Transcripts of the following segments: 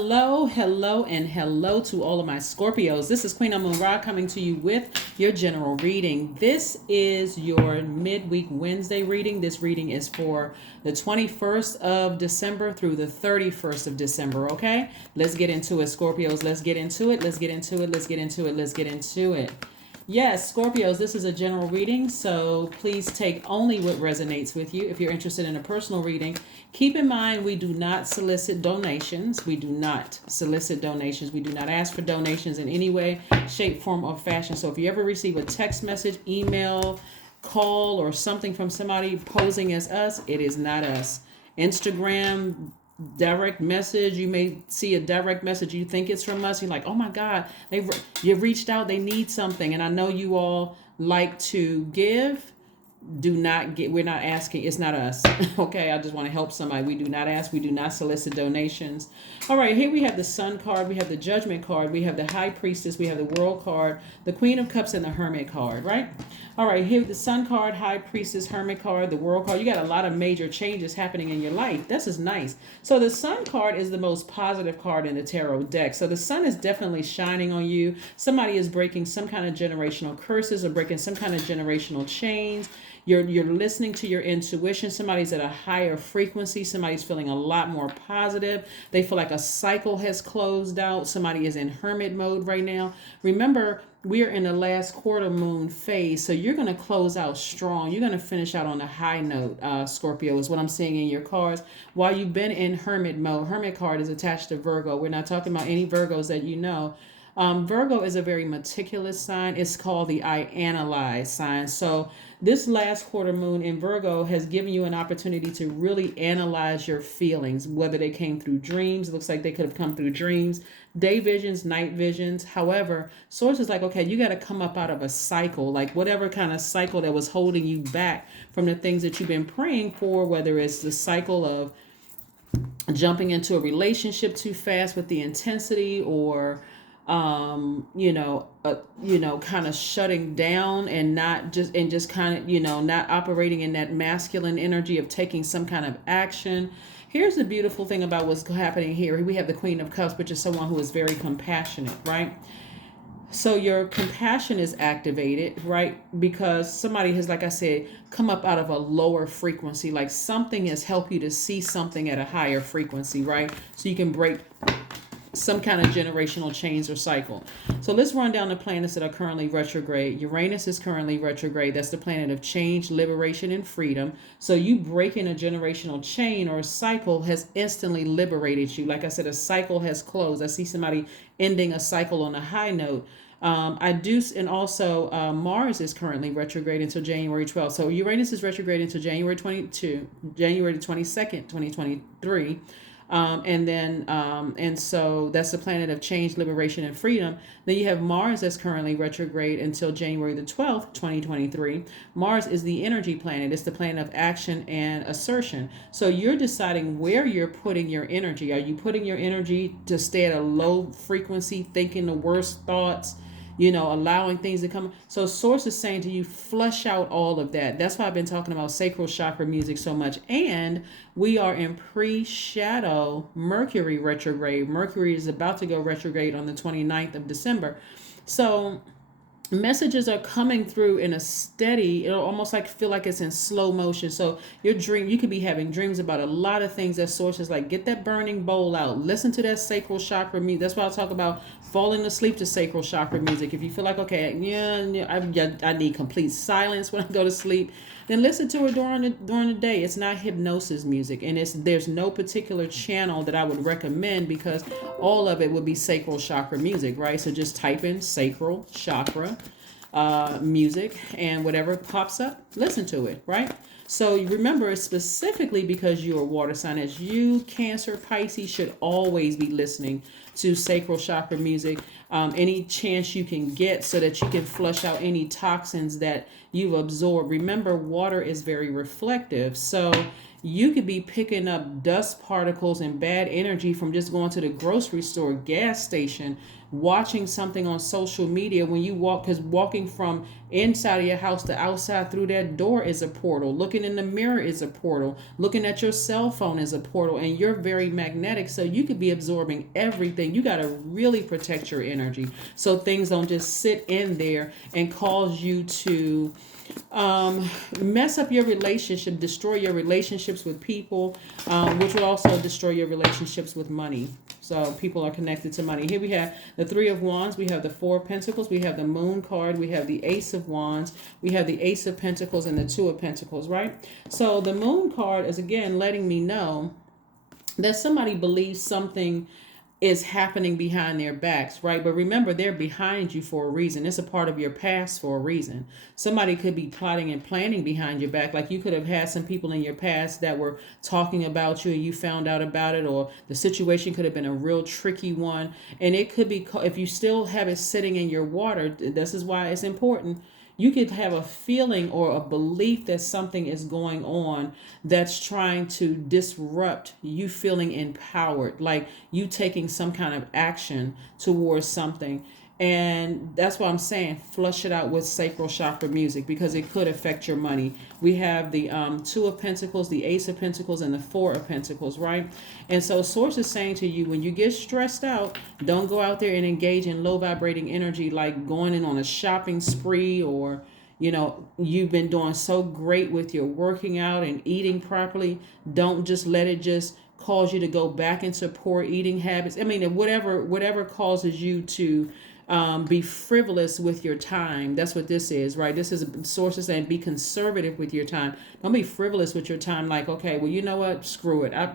Hello, hello, and hello to all of my Scorpios. This is Queen Amun Ra coming to you with your general reading. This is your midweek Wednesday reading. This reading is for the 21st of December through the 31st of December, okay? Let's get into it, Scorpios. Let's get into it. Let's get into it. Let's get into it. Let's get into it. Yes, Scorpios, this is a general reading, so please take only what resonates with you. If you're interested in a personal reading, keep in mind we do not solicit donations. We do not solicit donations. We do not ask for donations in any way, shape, form, or fashion. So if you ever receive a text message, email, call, or something from somebody posing as us, it is not us. Instagram, direct message, you may see a direct message, you think it's from us, you're like, oh my god, you've reached out, they need something. And I know you all like to give. Do not get, we're not asking, it's not us. Okay, I just want to help somebody. We do not ask, we do not solicit donations. All right, here we have the Sun card, we have the Judgment card, we have the High Priestess, we have the World card, the Queen of Cups, and the Hermit card, right? All right, here the Sun card, High Priestess, Hermit card, the World card. You got a lot of major changes happening in your life. This is nice. So the Sun card is the most positive card in the tarot deck. So the sun is definitely shining on you. Somebody is breaking some kind of generational curses or breaking some kind of generational chains. You're listening to your intuition. Somebody's at a higher frequency. Somebody's feeling a lot more positive. They feel like a cycle has closed out. Somebody is in hermit mode right now. Remember, we are in the last quarter moon phase, so you're going to close out strong. You're going to finish out on a high note, Scorpio, is what I'm seeing in your cards. While you've been in hermit mode, hermit card is attached to Virgo. We're not talking about any Virgos that you know. Virgo is a very meticulous sign. It's called the I analyze sign. So this last quarter moon in Virgo has given you an opportunity to really analyze your feelings, whether they came through dreams. It looks like they could have come through dreams, day visions, night visions. However, source is like, okay, you got to come up out of a cycle, like whatever kind of cycle that was holding you back from the things that you've been praying for, whether it's the cycle of jumping into a relationship too fast with the intensity, or kind of shutting down and just kind of, not operating in that masculine energy of taking some kind of action. Here's the beautiful thing about what's happening here. We have the Queen of Cups, which is someone who is very compassionate, right? So your compassion is activated, right? Because somebody has, like I said, come up out of a lower frequency, like something has helped you to see something at a higher frequency, right? So you can break some kind of generational change or cycle. So let's run down the planets that are currently retrograde. Uranus is currently retrograde. That's the planet of change, liberation, and freedom. So you breaking a generational chain or a cycle has instantly liberated you. Like I said, a cycle has closed. I see somebody ending a cycle on a high note. And also Mars is currently retrograde until January 12th. So Uranus is retrograde until January 22nd, 2023. And so that's the planet of change, liberation, and freedom. Then you have Mars that's currently retrograde until January the 12th, 2023. Mars is the energy planet. It's the planet of action and assertion. So you're deciding where you're putting your energy. Are you putting your energy to stay at a low frequency, thinking the worst thoughts, allowing things to come? So source is saying to you, flush out all of that. That's why I've been talking about sacral chakra music so much. And we are in pre-shadow Mercury retrograde. Mercury is about to go retrograde on the 29th of December. So messages are coming through in a steady, it'll almost like feel like it's in slow motion. So you could be having dreams about a lot of things. That sources like, get that burning bowl out, listen to that sacral chakra music. That's why I talk about falling asleep to sacral chakra music. If you feel like, okay, I need complete silence when I go to sleep, then listen to it during the day. It's not hypnosis music, and there's no particular channel that I would recommend, because all of it would be sacral chakra music, right? So just type in sacral chakra music, and whatever pops up, listen to it, right? So remember, specifically because you're a water sign, as you, Cancer, Pisces, should always be listening to sacral chakra music any chance you can get, so that you can flush out any toxins that you've absorbed. Remember, water is very reflective, so you could be picking up dust particles and bad energy from just going to the grocery store, gas station, watching something on social media when you walk, because walking from inside of your house to outside through that door is a portal. Looking in the mirror is a portal. Looking at your cell phone is a portal. And you're very magnetic, so you could be absorbing everything. You got to really protect your energy so things don't just sit in there and cause you to mess up your relationship, destroy your relationships with people, which will also destroy your relationships with money. So people are connected to money. Here we have the Three of Wands. We have the Four of Pentacles. We have the Moon card. We have the Ace of Wands. We have the Ace of Pentacles and the Two of Pentacles, right? So the Moon card is, again, letting me know that somebody believes something is happening behind their backs, right? But remember, they're behind you for a reason. It's a part of your past for a reason. Somebody could be plotting and planning behind your back. Like you could have had some people in your past that were talking about you and you found out about it, or the situation could have been a real tricky one. And it could be, if you still have it sitting in your water, this is why it's important. You could have a feeling or a belief that something is going on that's trying to disrupt you feeling empowered, like you taking some kind of action towards something. And that's why I'm saying flush it out with sacral chakra music, because it could affect your money. We have the Two of Pentacles, the Ace of Pentacles, and the Four of Pentacles, right? And so Source is saying to you, when you get stressed out, don't go out there and engage in low vibrating energy, like going in on a shopping spree, or you've been doing so great with your working out and eating properly. Don't just let it just cause you to go back into poor eating habits. I mean, whatever causes you to be frivolous with your time. That's what this is, right? This is Sources saying be conservative with your time. Don't be frivolous with your time. Like, okay, well, you know what? Screw it. I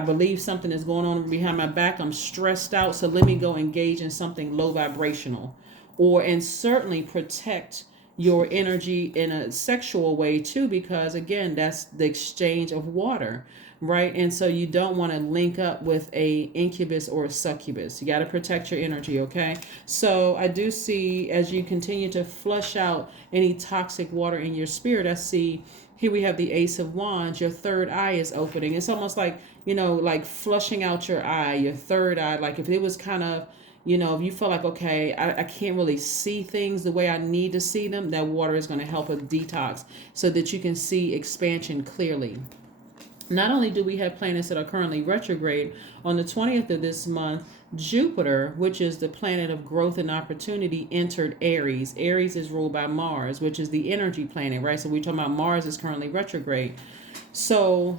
believe something is going on behind my back. I'm stressed out, so let me go engage in something low vibrational, and certainly protect your energy in a sexual way too, because again, that's the exchange of water, right? And so you don't want to link up with a incubus or a succubus. You got to protect your energy, okay? So I do see, as you continue to flush out any toxic water in your spirit, I see here we have the Ace of Wands. Your third eye is opening. It's almost like, like flushing out your eye, your third eye. Like if it was kind of, if you feel like, okay, I can't really see things the way I need to see them, that water is going to help a detox so that you can see expansion clearly. Not only do we have planets that are currently retrograde, on the 20th of this month, Jupiter, which is the planet of growth and opportunity, entered Aries. Aries is ruled by Mars, which is the energy planet, right? So we're talking about Mars is currently retrograde. So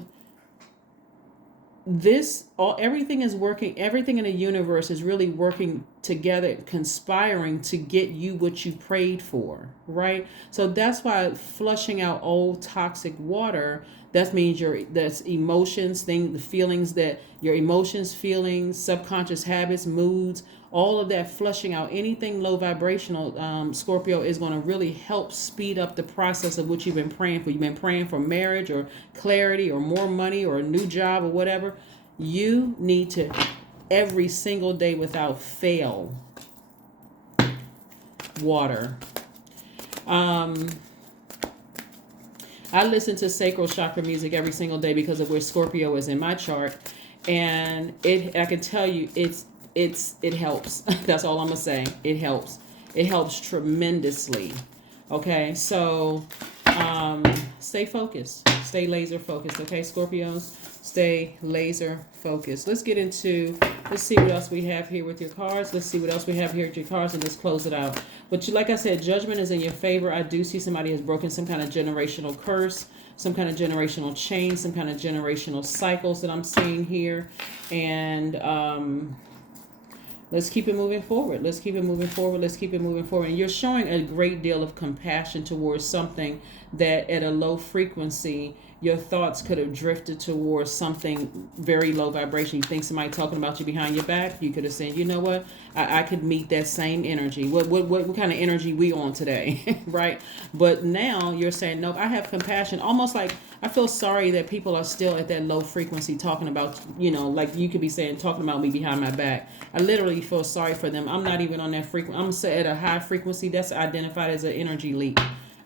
everything is working, everything in the universe is really working together, conspiring to get you what you prayed for, right? So that's why flushing out old toxic water, that means that's emotions, the feelings, that your emotions, feelings, subconscious habits, moods, all of that, flushing out anything low vibrational, Scorpio, is going to really help speed up the process of what you've been praying for. You've been praying for marriage or clarity or more money or a new job or whatever. You need to, every single day without fail, water. I listen to sacral chakra music every single day because of where Scorpio is in my chart, and I can tell you it helps. That's all I'm gonna say. It helps. It helps tremendously. Okay, so stay focused. Stay laser focused. Okay, Scorpios, stay laser focused. Let's see what else we have here with your cards. Let's see what else we have here with your cards, and let's close it out. But like I said, judgment is in your favor. I do see somebody has broken some kind of generational curse, some kind of generational chain, some kind of generational cycles that I'm seeing here. And let's keep it moving forward. Let's keep it moving forward. Let's keep it moving forward. And you're showing a great deal of compassion towards something that at a low frequency, your thoughts could have drifted towards something very low vibration. You think somebody talking about you behind your back, you could have said, you know what, I could meet that same energy. What kind of energy we on today, right? But now you're saying, nope, I have compassion. Almost like I feel sorry that people are still at that low frequency talking about, like you could be saying, talking about me behind my back. I literally feel sorry for them. I'm not even on that frequency. I'm at a high frequency. That's identified as an energy leak.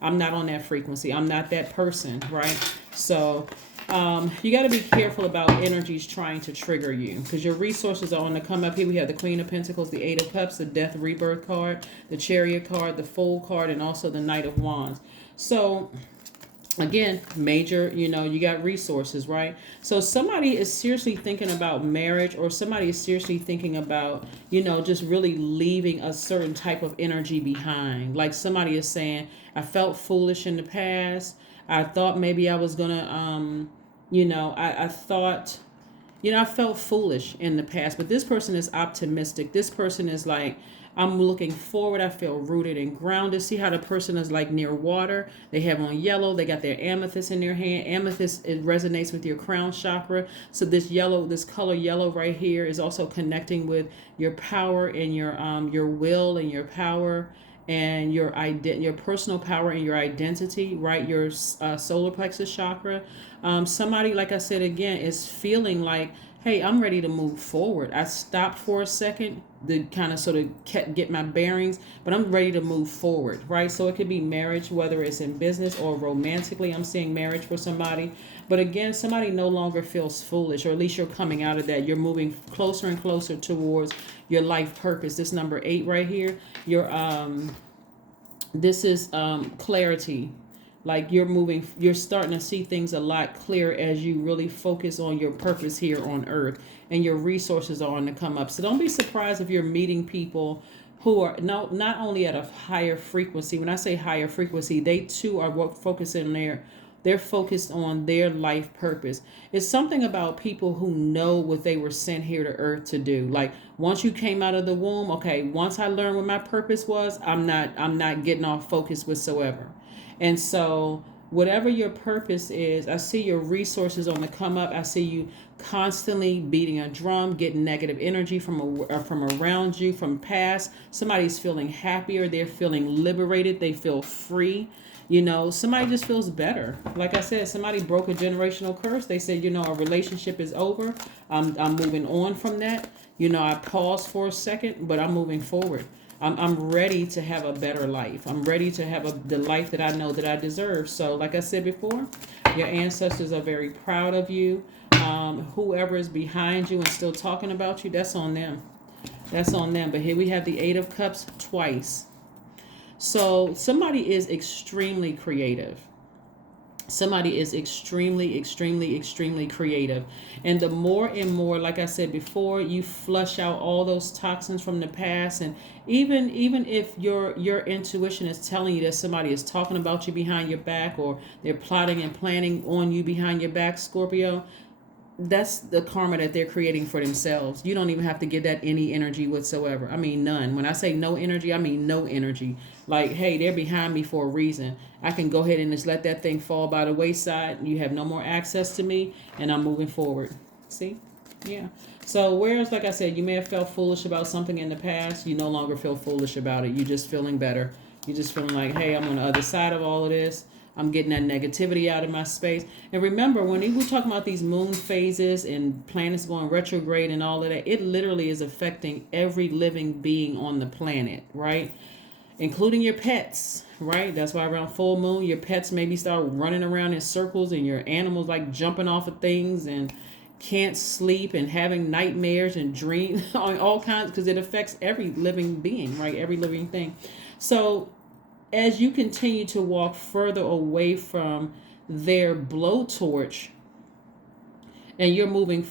I'm not on that frequency. I'm not that person, right? So You got to be careful about energies trying to trigger you, because your resources are on the come up. Here we have the Queen of Pentacles, the Eight of Cups, the Death Rebirth card, the Chariot card, the Fool card, and also the Knight of Wands. So again, major, you got resources, right? So somebody is seriously thinking about marriage, or somebody is seriously thinking about, just really leaving a certain type of energy behind. Like somebody is saying, I felt foolish in the past. I thought maybe I was going to, I thought, I felt foolish in the past, but this person is optimistic. This person is like, I'm looking forward. I feel rooted and grounded. See how the person is like near water. They have on yellow. They got their amethyst in their hand. Amethyst, it resonates with your crown chakra. So this color yellow right here is also connecting with your power and your will and your power and your personal power and your identity, right? Your solar plexus chakra. Somebody, like I said again, is feeling like, hey, I'm ready to move forward. I stopped for a second to kind of sort of get my bearings, but I'm ready to move forward, right? So it could be marriage, whether it's in business or romantically. I'm seeing marriage for somebody. But again, somebody no longer feels foolish, or at least you're coming out of that. You're moving closer and closer towards your life purpose. This number 8 right here, this is clarity. Like you're starting to see things a lot clearer as you really focus on your purpose here on earth, and your resources are on to come up. So don't be surprised if you're meeting people who are not only at a higher frequency. When I say higher frequency, they too are focusing they're focused on their life purpose. It's something about people who know what they were sent here to earth to do. Like once you came out of the womb, okay, once I learned what my purpose was, I'm not getting off focus whatsoever. And so whatever your purpose is, I see your resources on the come up. I see you constantly beating a drum, getting negative energy from around you, from past. Somebody's feeling happier. They're feeling liberated. They feel free. Somebody just feels better. Like I said, somebody broke a generational curse. They said, a relationship is over. I'm moving on from that. I paused for a second, but I'm moving forward. I'm ready to have a better life. I'm ready to have the life that I know that I deserve. So like I said before, your ancestors are very proud of you. Whoever is behind you and still talking about you, that's on them. That's on them. But here we have the 8 of Cups twice. So somebody is extremely creative. Somebody is extremely, extremely, extremely creative. And the more and more, like I said before, you flush out all those toxins from the past. And even if your intuition is telling you that somebody is talking about you behind your back, or they're plotting and planning on you behind your back, Scorpio, that's the karma that they're creating for themselves. You don't even have to give that any energy whatsoever. I mean, none. When I say no energy, I mean no energy. Like, hey, they're behind me for a reason. I can go ahead and just let that thing fall by the wayside. You have no more access to me, and I'm moving forward. See? Yeah. So whereas, like I said, you may have felt foolish about something in the past, you no longer feel foolish about it. You're just feeling better. You're just feeling like, hey, I'm on the other side of all of this. I'm getting that negativity out of my space. And remember, when we talk about these moon phases and planets going retrograde and all of that, it literally is affecting every living being on the planet, right? Including your pets, right? That's why around full moon, your pets maybe start running around in circles, and your animals like jumping off of things and can't sleep and having nightmares and dream on all kinds, because it affects every living being, right? Every living thing. So as you continue to walk further away from their blowtorch, and you're moving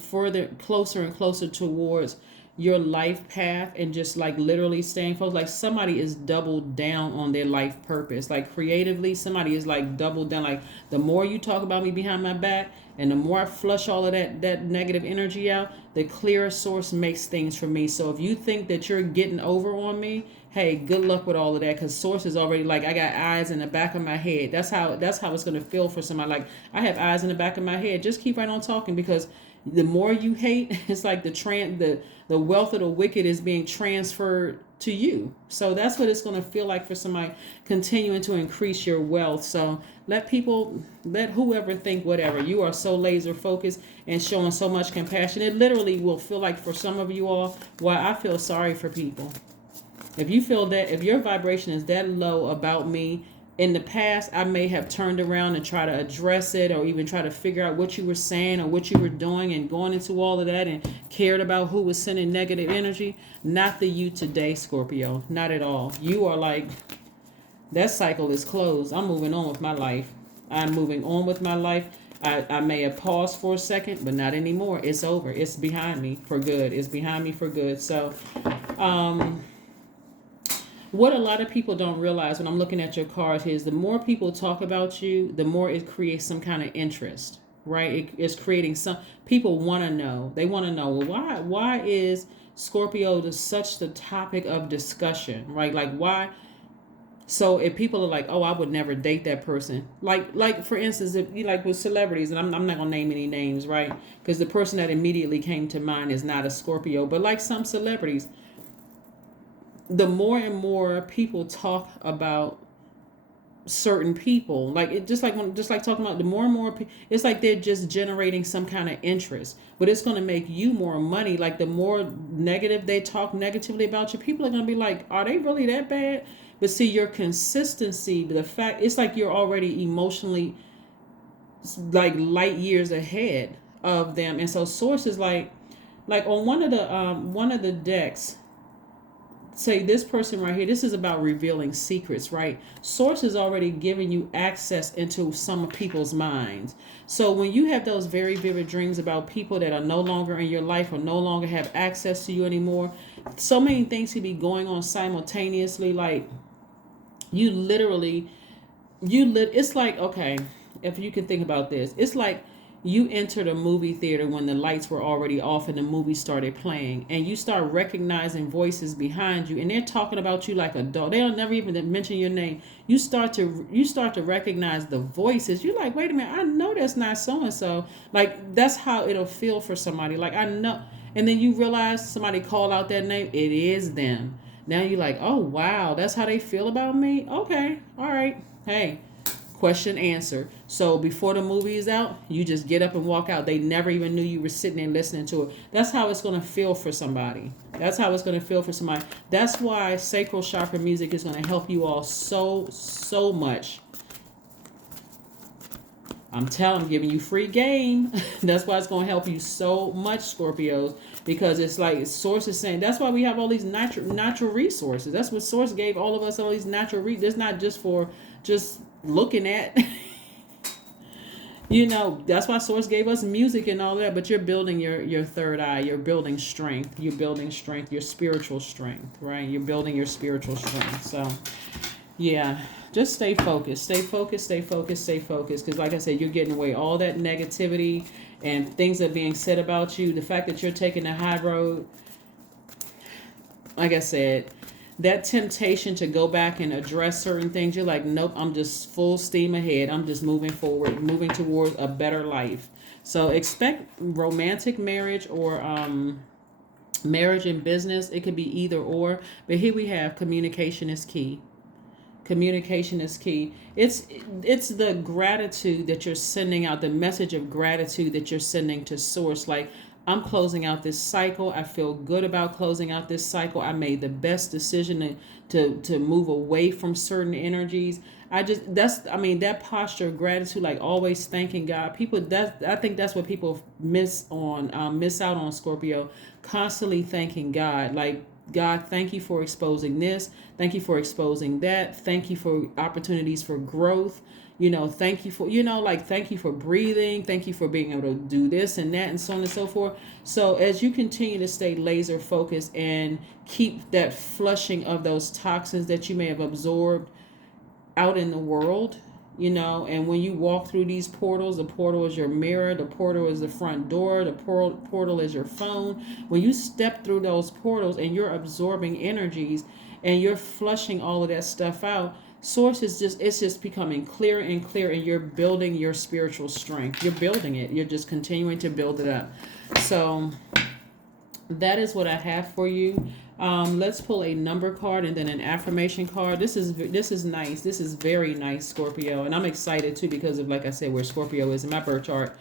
closer and closer towards your life path, and just like literally staying close, like somebody is doubled down on their life purpose. Like creatively, somebody is like doubled down. Like the more you talk about me behind my back, and the more I flush all of that negative energy out, the clearer source makes things for me. So if you think that you're getting over on me, hey, good luck with all of that, because source is already like, I got eyes in the back of my head. That's how it's going to feel for somebody. Like, I have eyes in the back of my head. Just keep right on talking, because the more you hate, it's like the wealth of the wicked is being transferred to you. So that's what it's going to feel like for somebody continuing to increase your wealth. So let whoever think whatever. You are so laser focused and showing so much compassion. It literally will feel like, for some of you all, why I feel sorry for people. If you feel that, if your vibration is that low about me, in the past, I may have turned around and try to address it, or even try to figure out what you were saying or what you were doing, and going into all of that, and cared about who was sending negative energy. Not the you today, Scorpio. Not at all. You are like, that cycle is closed. I'm moving on with my life. I'm moving on with my life. I may have paused for a second, but not anymore. It's over. It's behind me for good. It's behind me for good. So, what a lot of people don't realize when I'm looking at your cards is the more people talk about you, the more it creates some kind of interest, right? It's creating some, people want to know. They want to know, well, why is Scorpio such the topic of discussion, right? Like, why? So if people are like, oh, I would never date that person. Like for instance, if you like with celebrities, and I'm not gonna name any names, right? Because the person that immediately came to mind is not a Scorpio, but like some celebrities, the more and more people talk about certain people, like it just like talking about the more and more it's like they're just generating some kind of interest, but it's going to make you more money. Like the more negative they talk negatively about you, people are going to be like, are they really that bad? But see, your consistency, the fact, it's like you're already emotionally like light years ahead of them. And so sources like on one of the decks, say this person right here, this is about revealing secrets, right? Source is already giving you access into some people's minds. So when you have those very vivid dreams about people that are no longer in your life or no longer have access to you anymore, so many things could be going on simultaneously. Like you literally, it's like, okay, if you can think about this, it's like you entered a movie theater when the lights were already off and the movie started playing, and you start recognizing voices behind you, and they're talking about you like a dog. They'll never even mention your name. You start to recognize the voices. You're like, wait a minute, I know that's not so and so. Like that's how it'll feel for somebody. Like I know, and then you realize somebody called out that name. It is them. Now you're like, oh wow, that's how they feel about me. Okay, all right, hey. Question answer. So before the movie is out, you just get up and walk out. They never even knew you were sitting there listening to it. That's how it's going to feel for somebody. That's how it's going to feel for somebody. That's why sacral chakra music is going to help you all so much. I'm giving you free game. That's why it's going to help you so much, Scorpios, because it's like Source is saying. That's why we have all these natural resources. That's what Source gave all of us, all these natural resources. It's not just for just looking at that's why Source gave us music and all that. But you're building your third eye. You're building strength, your spiritual strength, right? You're building your spiritual strength. So yeah, just stay focused, because like I said, you're getting away all that negativity and things that are being said about you. The fact that you're taking the high road, like I said, that temptation to go back and address certain things, you're like, nope, I'm just full steam ahead. I'm just moving forward, moving towards a better life. So expect romantic marriage or marriage and business. It could be either or. But here we have communication is key. Communication is key. It's the gratitude that you're sending out, the message of gratitude that you're sending to Source. Like, I'm closing out this cycle. I feel good about closing out this cycle. I made the best decision to move away from certain energies. That posture of gratitude, like always thanking God. I think that's what people miss out on, Scorpio. Constantly thanking God. Like, God, thank you for exposing this. Thank you for exposing that. Thank you for opportunities for growth. Thank you for, thank you for breathing. Thank you for being able to do this and that and so on and so forth. So as you continue to stay laser focused and keep that flushing of those toxins that you may have absorbed out in the world, and when you walk through these portals, the portal is your mirror, the portal is the front door, the portal is your phone. When you step through those portals and you're absorbing energies and you're flushing all of that stuff out, Source is just becoming clearer and clearer, and you're building your spiritual strength. You're building it. You're just continuing to build it up. So that is what I have for you. Let's pull a number card and then an affirmation card. This is nice. This is very nice, Scorpio, and I'm excited too because of, like I said, where Scorpio is in my birth chart.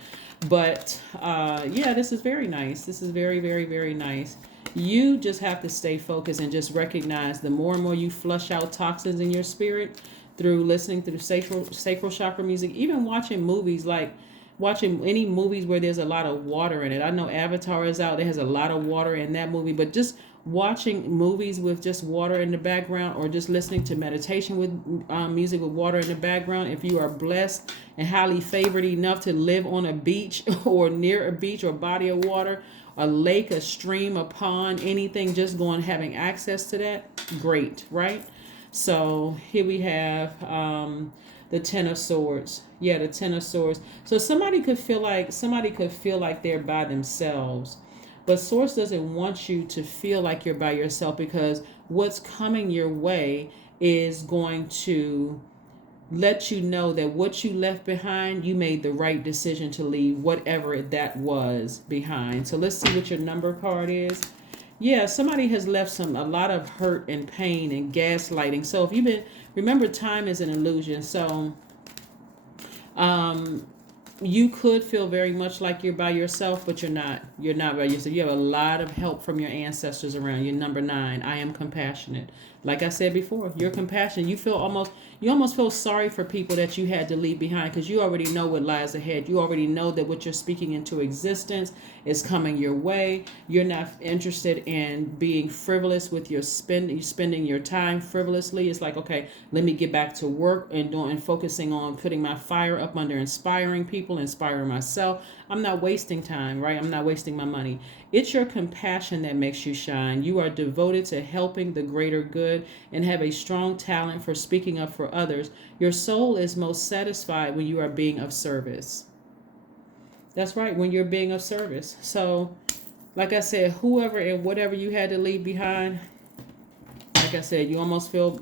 But yeah, this is very nice. This is very, very, very nice. You just have to stay focused and just recognize the more and more you flush out toxins in your spirit, through listening through sacral chakra music, even watching movies, like watching any movies where there's a lot of water in it. I know Avatar is out, there has a lot of water in that movie, but just watching movies with just water in the background, or just listening to meditation with music with water in the background. If you are blessed and highly favored enough to live on a beach or near a beach or body of water, a lake, a stream, a pond, anything, just going, having access to that, great, right? So here we have the Ten of Swords. Yeah, the Ten of Swords. So somebody could feel like they're by themselves. But Source doesn't want you to feel like you're by yourself, because what's coming your way is going to let you know that what you left behind, you made the right decision to leave whatever that was behind. So let's see what your number card is. Yeah, somebody has left a lot of hurt and pain and gaslighting. So if you've been, remember, time is an illusion. So you could feel very much like you're by yourself, but you're not. You're not by yourself. You have a lot of help from your ancestors around you. Number 9, I am compassionate. Like I said before, you're compassionate. You almost feel sorry for people that you had to leave behind, because you already know what lies ahead. You already know that what you're speaking into existence is coming your way. You're not interested in being frivolous with your spending your time frivolously. It's like, okay, let me get back to work and focusing on putting my fire up under inspiring people, inspiring myself. I'm not wasting time, right? I'm not wasting my money. It's your compassion that makes you shine. You are devoted to helping the greater good and have a strong talent for speaking up for others. Your soul is most satisfied when you are being of service. That's right, when you're being of service. So, like I said, whoever and whatever you had to leave behind, like I said, you almost feel,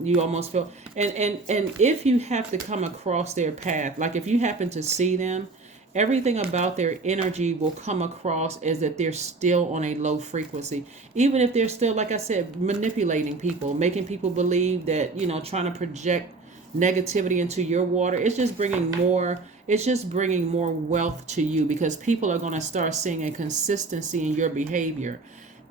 and if you have to come across their path, like if you happen to see them, everything about their energy will come across as that they're still on a low frequency. Even if they're still, like I said, manipulating people, making people believe that, trying to project negativity into your water, it's just bringing more wealth to you, because people are going to start seeing a consistency in your behavior.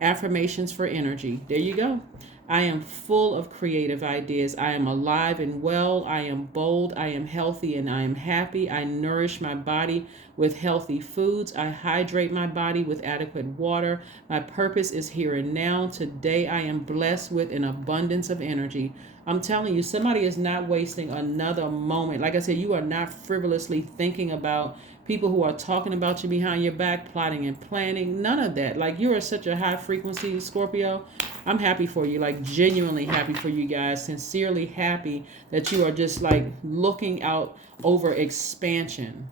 Affirmations for energy. There you go. I am full of creative ideas. I am alive and well. I am bold. I am healthy and I am happy. I nourish my body with healthy foods. I hydrate my body with adequate water. My purpose is here and now. Today I am blessed with an abundance of energy. I'm telling you, somebody is not wasting another moment. Like I said, you are not frivolously thinking about people who are talking about you behind your back, plotting and planning. None of that. Like, you are such a high frequency, Scorpio. I'm happy for you, like genuinely happy for you guys, sincerely happy that you are just like looking out over expansion.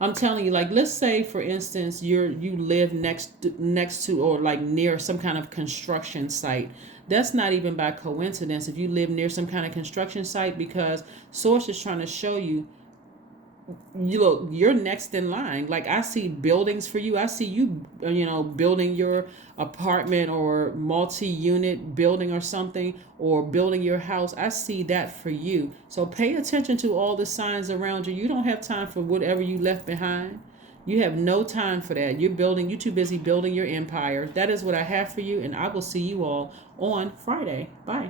I'm telling you, like, let's say for instance you live next to or like near some kind of construction site. That's not even by coincidence if you live near some kind of construction site, because Source is trying to show you, you're next in line. Like, I see buildings for you. I see you, building your apartment or multi-unit building or something, or building your house. I see that for you. So pay attention to all the signs around you. You don't have time for whatever you left behind. You have no time for that. You're too busy building your empire. That is what I have for you, and I will see you all on Friday. Bye.